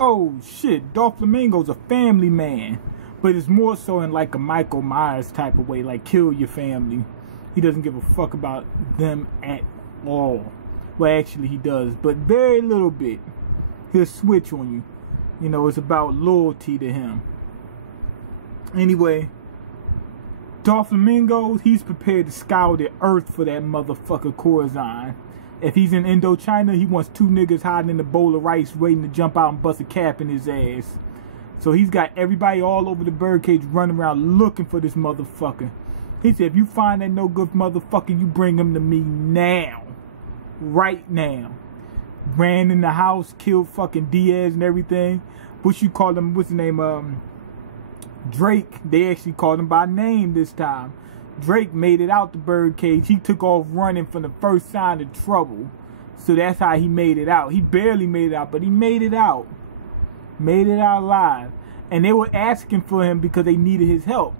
oh shit, Doflamingo's a family man. But it's more so in like a Michael Myers type of way, like kill your family. He doesn't give a fuck about them at all. Well, actually he does, but very little bit. He'll switch on you. You know, it's about loyalty to him. Anyway, Doflamingo, he's prepared to scour the earth for that motherfucker Corazon. If he's in Indochina, he wants 2 niggas hiding in a bowl of rice waiting to jump out and bust a cap in his ass. So he's got everybody all over the birdcage running around looking for this motherfucker. He said, if you find that no good motherfucker, you bring him to me now. Right now. Ran in the house, killed fucking Diaz and everything. What you call him, what's his name? Drake. They actually called him by name this time. Drake made it out the birdcage. He took off running from the first sign of trouble. So that's how he made it out. He barely made it out, but he made it out. Made it out alive. And they were asking for him because they needed his help.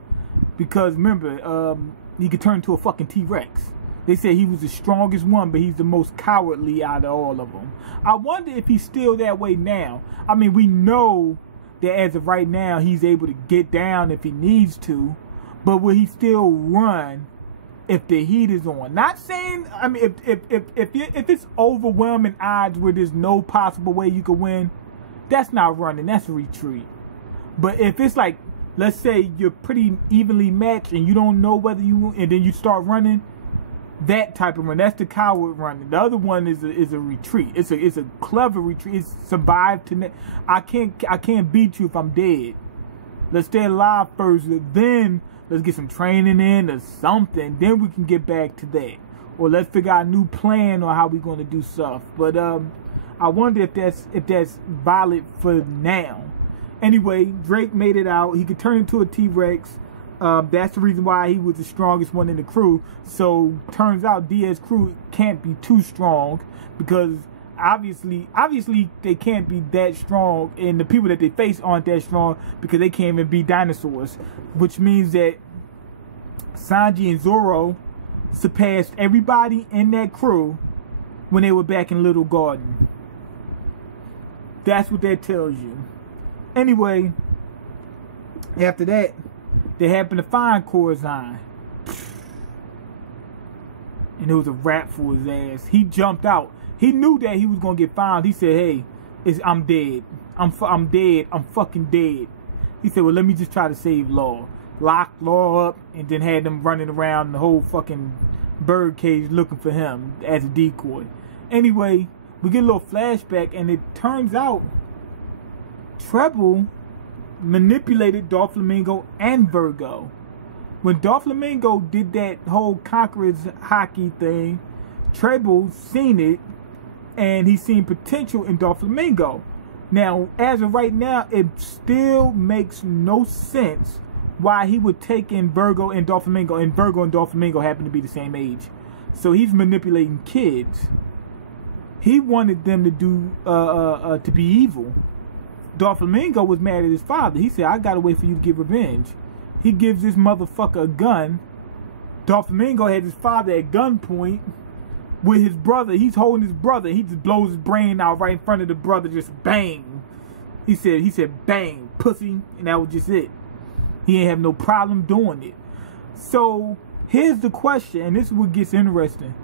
Because remember, he could turn into a fucking T-Rex. They said he was the strongest one, but he's the most cowardly out of all of them. I wonder if he's still that way now. I mean, we know that as of right now, he's able to get down if he needs to. But will he still run if the heat is on? Not saying, I mean, if it's overwhelming odds where there's no possible way you could win, that's not running, that's a retreat. But if it's like, let's say you're pretty evenly matched and you don't know whether you, and then you start running, that type of run, that's the coward running. The other one is a retreat. It's a clever retreat. It's survive to I can't beat you if I'm dead. Let's stay alive first, then let's get some training in or something. Then we can get back to that. Or let's figure out a new plan on how we're gonna do stuff. But I wonder if that's valid for now. Anyway, Drake made it out. He could turn into a T-Rex. That's the reason why he was the strongest one in the crew. So turns out Diaz's crew can't be too strong because obviously they can't be that strong, and the people that they face aren't that strong because they can't even be dinosaurs. Which means that Sanji and Zoro surpassed everybody in that crew when they were back in Little Garden. That's what that tells you. Anyway, after that, they happened to find Corazon. And it was a wrap for his ass. He jumped out. He knew that he was going to get found. He said, hey, I'm dead. I'm dead. I'm fucking dead. He said, well, let me just try to save Law. Locked Law up and then had them running around the whole fucking birdcage looking for him as a decoy. Anyway, we get a little flashback and it turns out Treble manipulated Doflamingo and Virgo. When Doflamingo did that whole Conqueror's hockey thing, Treble seen it and he seen potential in Doflamingo. Now, as of right now, it still makes no sense why he would take in Virgo and Doflamingo, and Virgo and Doflamingo happen to be the same age. So he's manipulating kids. He wanted them to do to be evil. Doflamingo was mad at his father. He said, I gotta wait for you to get revenge. He gives this motherfucker a gun. Doflamingo had his father at gunpoint with his brother. He's holding his brother. He just blows his brain out right in front of the brother. Just bang. He said bang, pussy. And that was just it. He ain't have no problem doing it. So here's the question, and this is what gets interesting.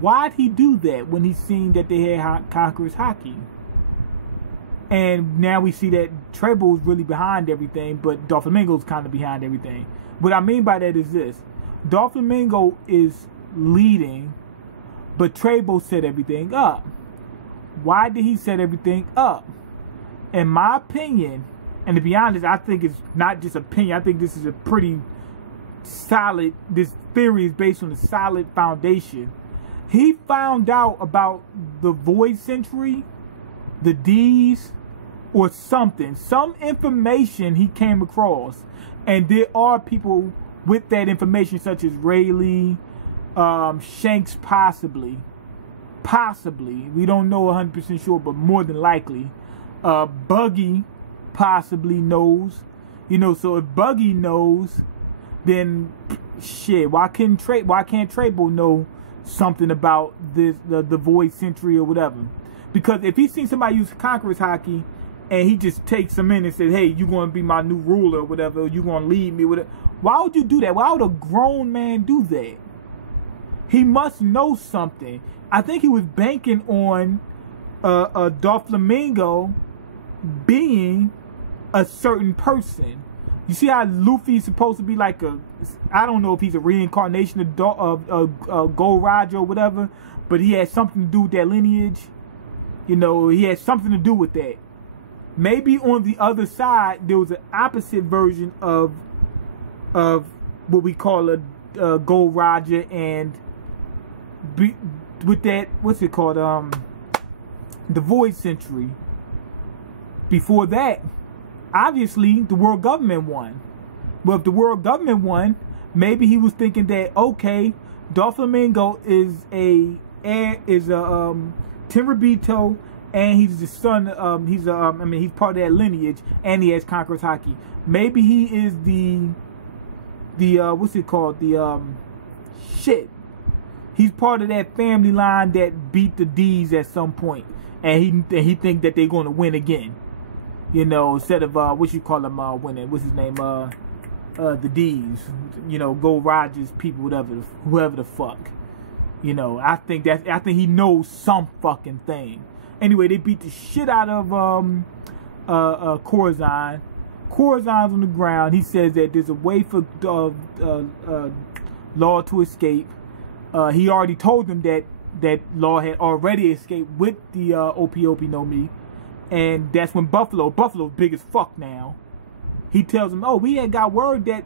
Why'd he do that when he seen that they had Conqueror's hockey? And now we see that Treble's really behind everything, but Doflamingo's kind of behind everything. What I mean by that is this. Doflamingo is leading, but Treble set everything up. Why did he set everything up? In my opinion, and to be honest, I think it's not just opinion. I think this is a pretty solid, this theory is based on a solid foundation. He found out about the Void Century, the D's, or something. Some information he came across. And there are people with that information such as Rayleigh, Shanks possibly. Possibly. We don't know 100% sure, but more than likely. Buggy possibly knows. You know, so if Buggy knows, then shit, why can't Treble know something about this the Void Century or whatever? Because if he's seen somebody use Conqueror's hockey and he just takes him in and says, hey, you're going to be my new ruler or whatever, you're going to lead me with it. Why would you do that? Why would a grown man do that? He must know something. I think he was banking on Doflamingo being a certain person. You see how Luffy's supposed to be like I don't know if he's a reincarnation of Gold Roger or whatever, but he has something to do with that lineage. You know, he has something to do with that. Maybe on the other side, there was an opposite version of what we call a Gold Roger, and with that, what's it called? The Void Century. Before that, obviously, the world government won. But if the world government won, maybe he was thinking that, okay, Doflamingo is a Tenryubito, and he's the son. He's part of that lineage, and he has Conqueror's Haki. Maybe he is the what's it called? Shit. He's part of that family line that beat the D's at some point, and he think that they're going to win again. You know, instead of what you call them winning, what's his name? The D's. You know, Gold Rogers people, whoever the fuck. You know, I think he knows some fucking thing. Anyway, they beat the shit out of Corazon. Corazon's on the ground. He says that there's a way for Law to escape. He already told them that Law had already escaped with the Opi no Mi. And that's when Buffalo's big as fuck now. He tells him, oh, we had got word that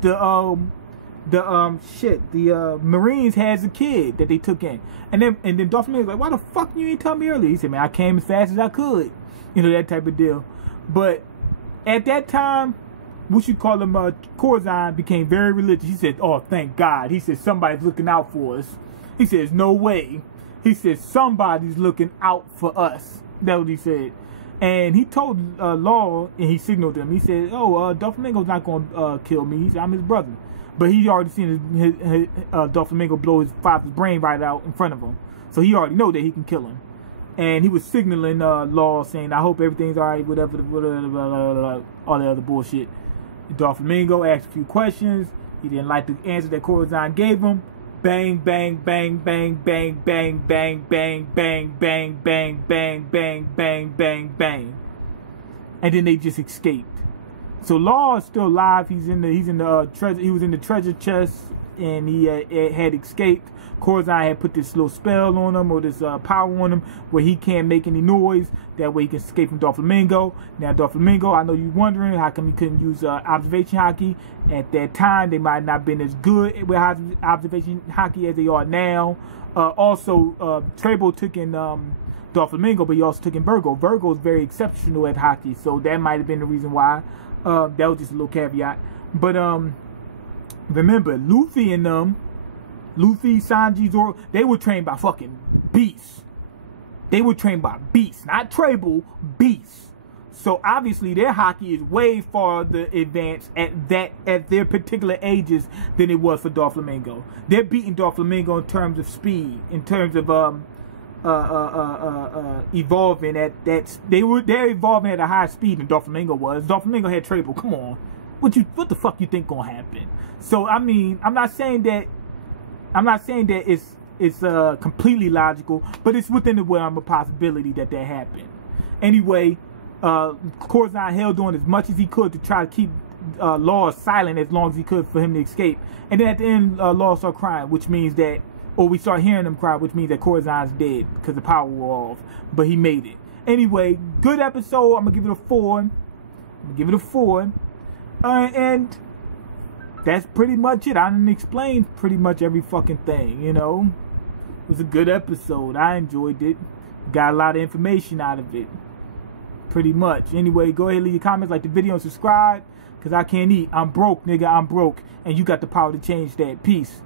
the Marines has a kid that they took in. And then Doflamingo's like, why the fuck you ain't tell me earlier? He said, man, I came as fast as I could. You know, that type of deal. But at that time, what you call him, Corazon became very religious. He said, oh, thank God. He said, somebody's looking out for us. He says, no way. He said, somebody's looking out for us. That's what he said. And he told Law, and he signaled him. He said, oh, Doflamingo's not going to kill me. He said, I'm his brother. But he already seen his Doflamingo blow his father's brain right out in front of him. So he already know that he can kill him. And he was signaling Law, saying, I hope everything's all right, whatever, all the other bullshit. Doflamingo asked a few questions. He didn't like the answer that Corazon gave him. Bang, bang, bang, bang, bang, bang, bang, bang, bang, bang, bang, bang, bang, bang, bang, bang. And then they just escaped. So Law is still alive. He was in the treasure chest, and he had escaped. Corazon had put this little spell on him, or this power on him, where he can't make any noise. That way he can escape from Doflamingo. Now Doflamingo, I know you're wondering how come he couldn't use observation haki. At that time, they might not have been as good with observation haki as they are now. Also, Trebo took in Doflamingo, but he also took in Virgo. Virgo is very exceptional at haki, so that might have been the reason why. That was just a little caveat. But remember, Luffy and them, Luffy, Sanji, Zoro, they were trained by fucking beasts. They were trained by beasts, not Trable, beasts. So obviously their haki is way farther advanced at their particular ages than it was for Doflamingo. They're beating Doflamingo in terms of speed, in terms of evolving they're evolving at a higher speed than Doflamingo was. Doflamingo had Trable. Come on, what the fuck you think gonna happen? So I mean, I'm not saying that it's completely logical, but it's within the realm of possibility that happened. Anyway, Corazon held on as much as he could to try to keep Law silent as long as he could for him to escape. And then at the end, Law started crying, which means that, or we start hearing him cry, which means that Corazon's dead because the power wore off. But he made it. Anyway, good episode. I'm gonna give it a 4. And that's pretty much it. I didn't explain pretty much every fucking thing, you know. It was a good episode. I enjoyed it. Got a lot of information out of it. Pretty much. Anyway, go ahead and leave your comments, like the video, and subscribe. Because I can't eat. I'm broke, nigga. I'm broke. And you got the power to change that. Peace.